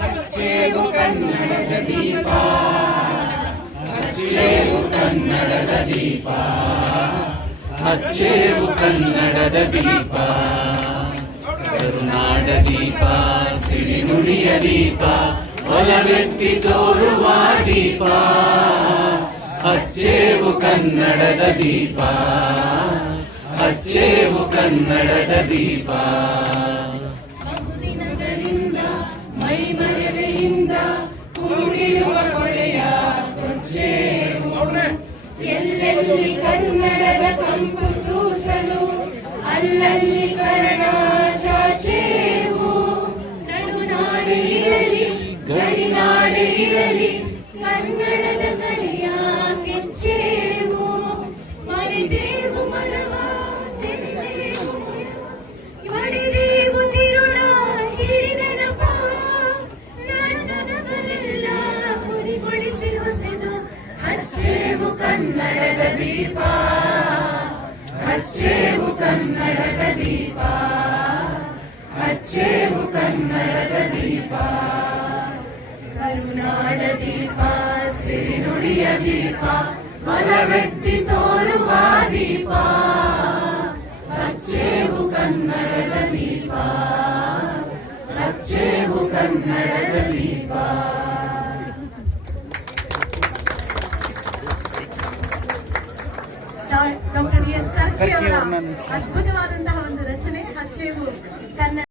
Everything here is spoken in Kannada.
ಹಚ್ಚೇವು ಕನ್ನಡದ ದೀಪ. ಅಚ್ಚೇವು ಕನ್ನಡದ ದೀಪ ಅಚ್ಚೇವು ಕನ್ನಡದ ದೀಪ ಕರುನಾಡ ದೀಪ, ಸಿರಿನುಡಿಯ ದೀಪ, ಒಲವೆತ್ತಿ ತೋರುವ ದೀಪ. ಅಚ್ಚೇವು ಕನ್ನಡದ ದೀಪ. ಅಚ್ಚೇವು ಕನ್ನಡದ ದೀಪ. ಕೂಡಿರುವ ಕೊಳೆಯ ಎಲ್ಲೆಲ್ಲಿ ಕನ್ನಡದ ಕಂಪು ಸೂಸಲು ಅಲ್ಲಲ್ಲಿ ಕನ್ನಡ ಚಾಚೇವು ನಡುನಾಡು ಇರಲಿ ಗಡಿನಾಡು ಇರಲಿ ದೀಪ ಹಚ್ಚೇವು ಕನ್ನಡದ ದೀಪ ಹಚ್ಚೇವು ಕನ್ನಡದ ದೀಪ. ಕರುನಾಡ ದೀಪ, ಸಿರಿನುಡಿಯ ದೀಪ ಬಲವೆತ್ತಿ ತೋರುವ ದೀಪ. ಹಚ್ಚೇವು ಕನ್ನಡದ ದೀಪ ಹಚ್ಚೇವು ಕನ್ನಡದ ದೀಪ. ಡಾಕ್ಟರ್ ಎಸ್ ಕರ್ಕಿ ಅವರ ಅದ್ಭುತವಾದಂತಹ ಒಂದು ರಚನೆ ಹಚ್ಚೇವು ಕನ್ನಡ